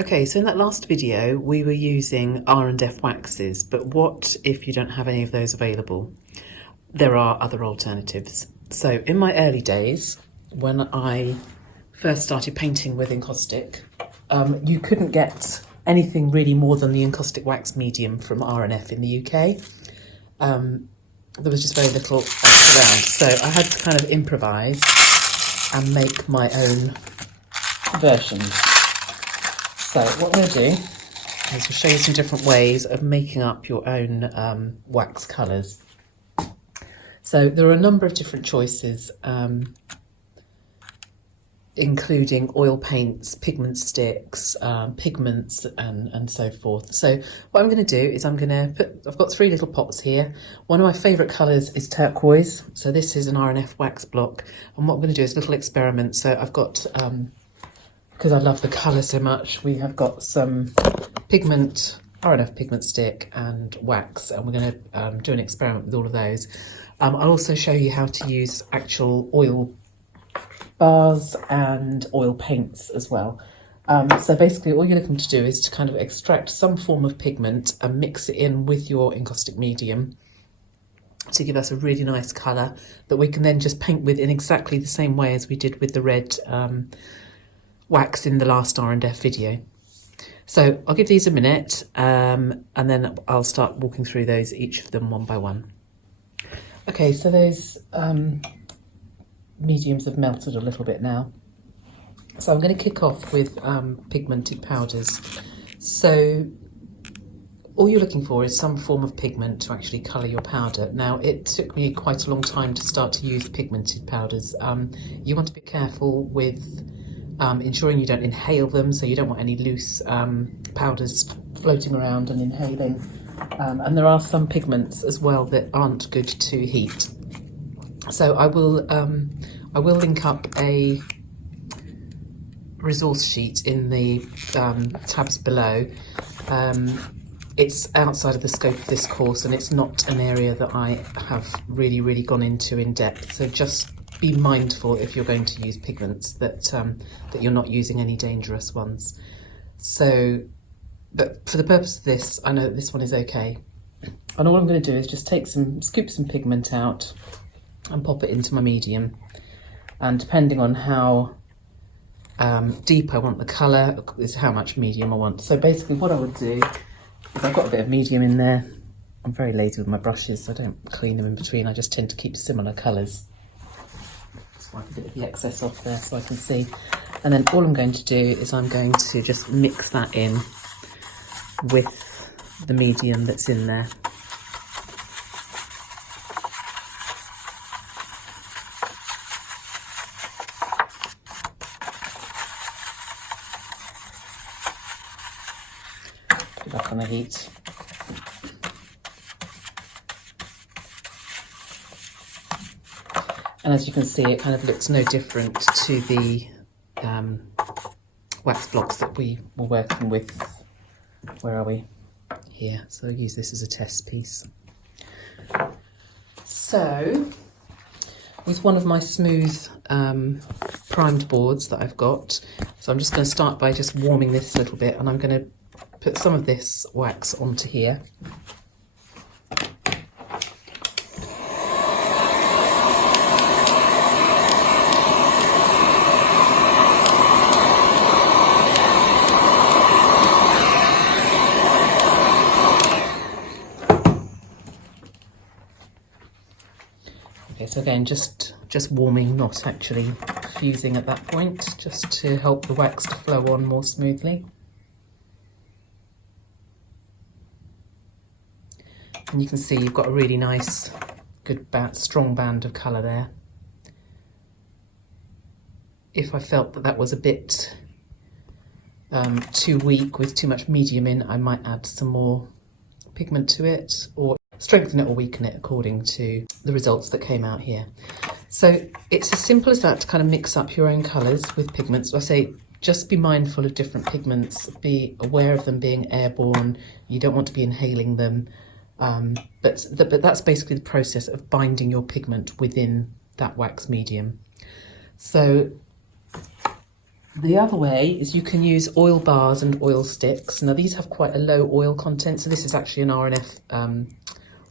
Okay, so in that last video we were using R&F waxes, but what if you don't have any of those available? There are other alternatives. So in my early days, when I first started painting with encaustic, you couldn't get anything really more than the encaustic wax medium from R&F in the UK. There was just very little else around, so I had to kind of improvise and make my own versions. So what I'm going to do is I'll show you some different ways of making up your own wax colours. So there are a number of different choices, including oil paints, pigment sticks, pigments and so forth. So what I'm going to do is I've got 3 little pots here. One of my favourite colours is turquoise. So this is an R&F wax block. And what I'm going to do is a little experiment. So I've got, because I love the colour so much, we have got some pigment, R&F pigment stick and wax, and we're going to do an experiment with all of those. I'll also show you how to use actual oil bars and oil paints as well. So basically all you're looking to do is to kind of extract some form of pigment and mix it in with your encaustic medium to give us a really nice colour that we can then just paint with in exactly the same way as we did with the red wax in the last R&F video. So I'll give these a minute and then I'll start walking through those, each of them one by one. Okay, so those mediums have melted a little bit now. So I'm going to kick off with pigmented powders. So all you're looking for is some form of pigment to actually colour your powder. Now it took me quite a long time to start to use pigmented powders. You want to be careful with ensuring you don't inhale them, so you don't want any loose powders floating around and inhaling. And there are some pigments as well that aren't good to heat. So I will link up a resource sheet in the tabs below. It's outside of the scope of this course and it's not an area that I have really gone into in depth. So just be mindful if you're going to use pigments that that you're not using any dangerous ones. So, but for the purpose of this, I know that this one is okay. And all I'm going to do is just scoop some pigment out and pop it into my medium. And depending on how deep I want the colour is how much medium I want. So basically what I would do is I've got a bit of medium in there. I'm very lazy with my brushes, so I don't clean them in between. I just tend to keep similar colours. Just wipe a bit of the excess off there so I can see. And then all I'm going to do is I'm going to just mix that in with the medium that's in there. Put it back on the heat. And as you can see, it kind of looks no different to the wax blocks that we were working with. Where are we? Here. So I'll use this as a test piece. So with one of my smooth primed boards that I've got, so I'm just going to start by just warming this a little bit, and I'm going to put some of this wax onto here. Okay, so again, just warming, not actually fusing at that point, just to help the wax to flow on more smoothly. And you can see you've got a really nice, good, strong band of colour there. If I felt that that was a bit too weak with too much medium in, I might add some more pigment to it, or strengthen it or weaken it according to the results that came out here. So it's as simple as that to kind of mix up your own colours with pigments. I say just be mindful of different pigments, be aware of them being airborne, you don't want to be inhaling them, but that's basically the process of binding your pigment within that wax medium. So The other way is you can use oil bars and oil sticks. Now these have quite a low oil content, so this is actually an R&F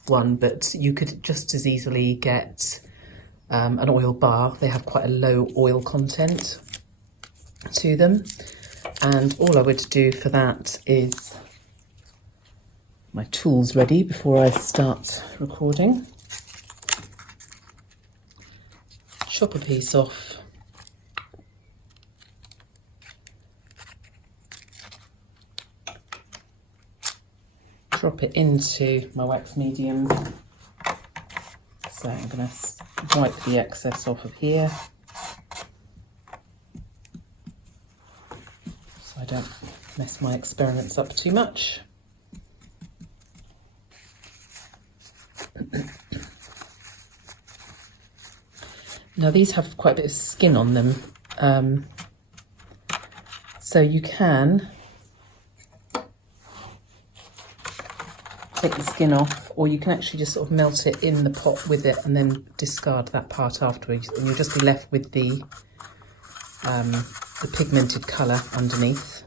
one, but you could just as easily get an oil bar. They have quite a low oil content to them. And all I would do for that is my tools ready before I start recording. Chop a piece off. Drop it into my wax medium. So I'm going to wipe the excess off of here, so I don't mess my experiments up too much. Now these have quite a bit of skin on them, so you can take the skin off, or you can actually just sort of melt it in the pot with it and then discard that part afterwards, and you'll just be left with the pigmented colour underneath.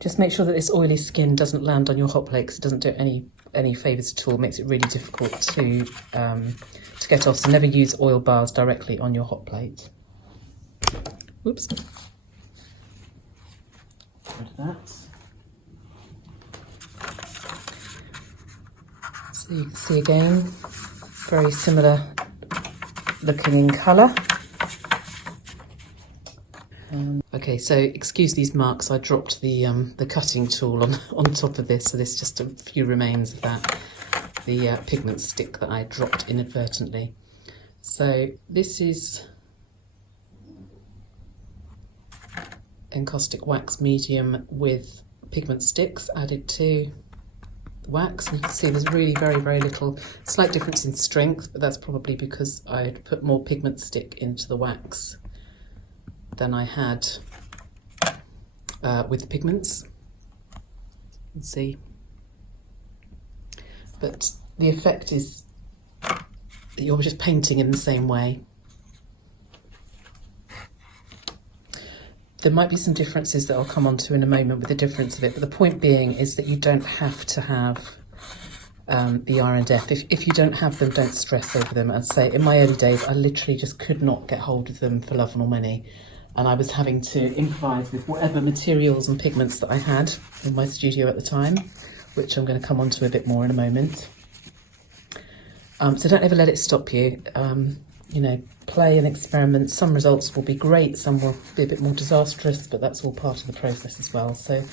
Just make sure that this oily skin doesn't land on your hot plate, because it doesn't do any favours at all. It makes it really difficult to get off. So never use oil bars directly on your hot plate. Whoops. Get rid of that. So you can see again, very similar looking in colour. Okay, so excuse these marks. I dropped the cutting tool on top of this, so there's just a few remains of that, the pigment stick that I dropped inadvertently. So this is encaustic wax medium with pigment sticks added to the wax, and you can see there's really very little, slight difference in strength, but that's probably because I'd put more pigment stick into the wax than I had with the pigments. You can see, but the effect is that you're just painting in the same way. There might be some differences that I'll come on to in a moment with the difference of it, but the point being is that you don't have to have the R&F. If you don't have them, don't stress over them. I'd say in my early days, I literally just could not get hold of them for love nor money. And I was having to improvise with whatever materials and pigments that I had in my studio at the time, which I'm going to come on to a bit more in a moment. So don't ever let it stop you. You know, play and experiment. Some results will be great, some will be a bit more disastrous, but that's all part of the process as well. So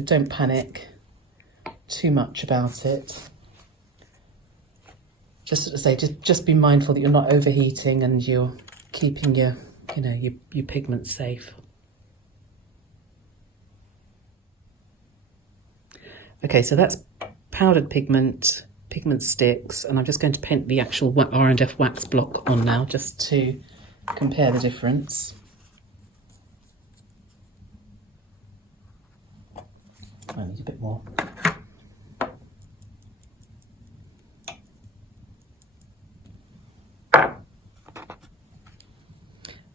don't panic too much about it. Just to say, just be mindful that you're not overheating and you're keeping your pigments safe. Okay, so that's powdered pigment sticks, and I'm just going to paint the actual R&F wax block on now, just to compare the difference. I need a bit more.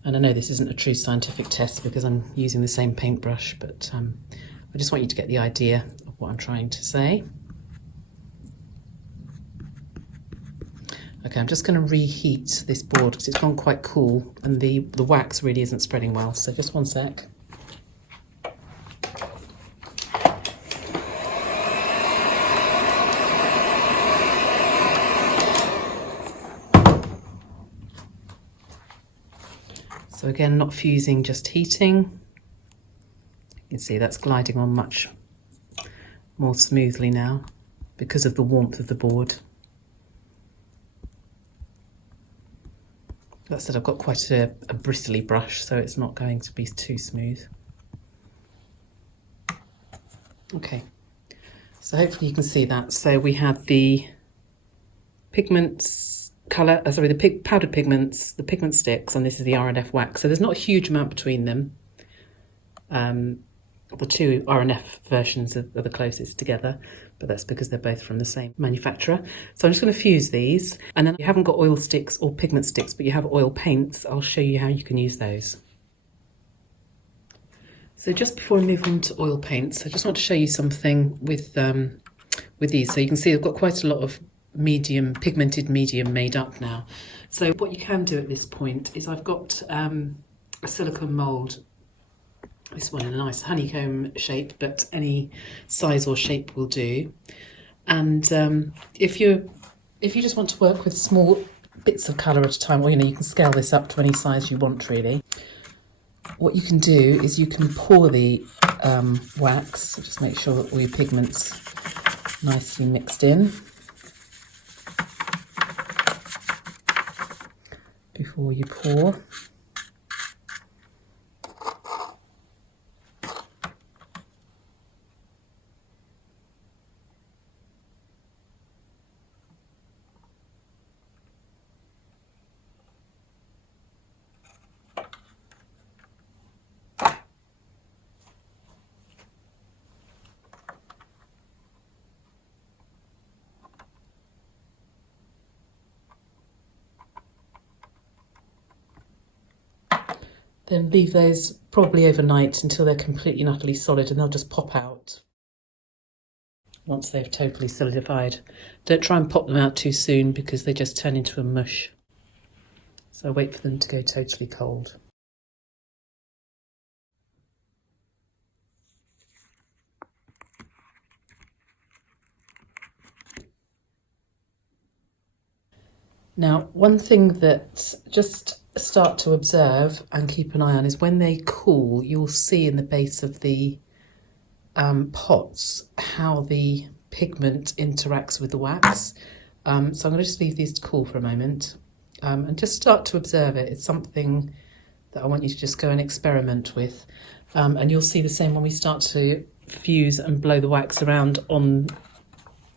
And I know this isn't a true scientific test because I'm using the same paintbrush, but I just want you to get the idea of what I'm trying to say. Okay, I'm just going to reheat this board because it's gone quite cool and the wax really isn't spreading well, so just one sec. So again, not fusing, just heating. You can see that's gliding on much more smoothly now because of the warmth of the board. That said, I've got quite a bristly brush, so it's not going to be too smooth. Okay, so hopefully you can see that. So we have the pigments, powdered pigments, the pigment sticks, and this is the R&F wax. So there's not a huge amount between them. The two RNF versions are the closest together, but that's because they're both from the same manufacturer. So I'm just going to fuse these, and then you haven't got oil sticks or pigment sticks, but you have oil paints. I'll show you how you can use those. So just before I move on to oil paints, I just want to show you something with these. So you can see I've got quite a lot of pigmented medium made up now. So what you can do at this point is I've got a silicone mould. This one in a nice honeycomb shape, but any size or shape will do. And if you just want to work with small bits of colour at a time, or you can scale this up to any size you want really. What you can do is you can pour the wax, so just make sure that all your pigments nicely mixed in before you pour. Then leave those probably overnight until they're completely and utterly solid, and they'll just pop out once they've totally solidified. Don't try and pop them out too soon because they just turn into a mush. So wait for them to go totally cold. Now, one thing that just start to observe and keep an eye on is when they cool, you'll see in the base of the pots how the pigment interacts with the wax. So I'm going to just leave these to cool for a moment and just start to observe it. It's something that I want you to just go and experiment with. And you'll see the same when we start to fuse and blow the wax around on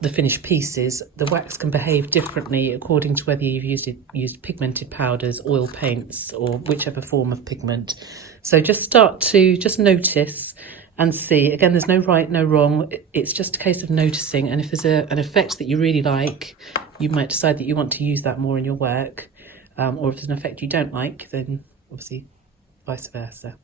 the finished pieces. The wax can behave differently according to whether you've used pigmented powders, oil paints, or whichever form of pigment. So just start to notice and see. Again, there's no right, no wrong. It's just a case of noticing. And if there's an effect that you really like, you might decide that you want to use that more in your work. Or if there's an effect you don't like, then obviously vice versa.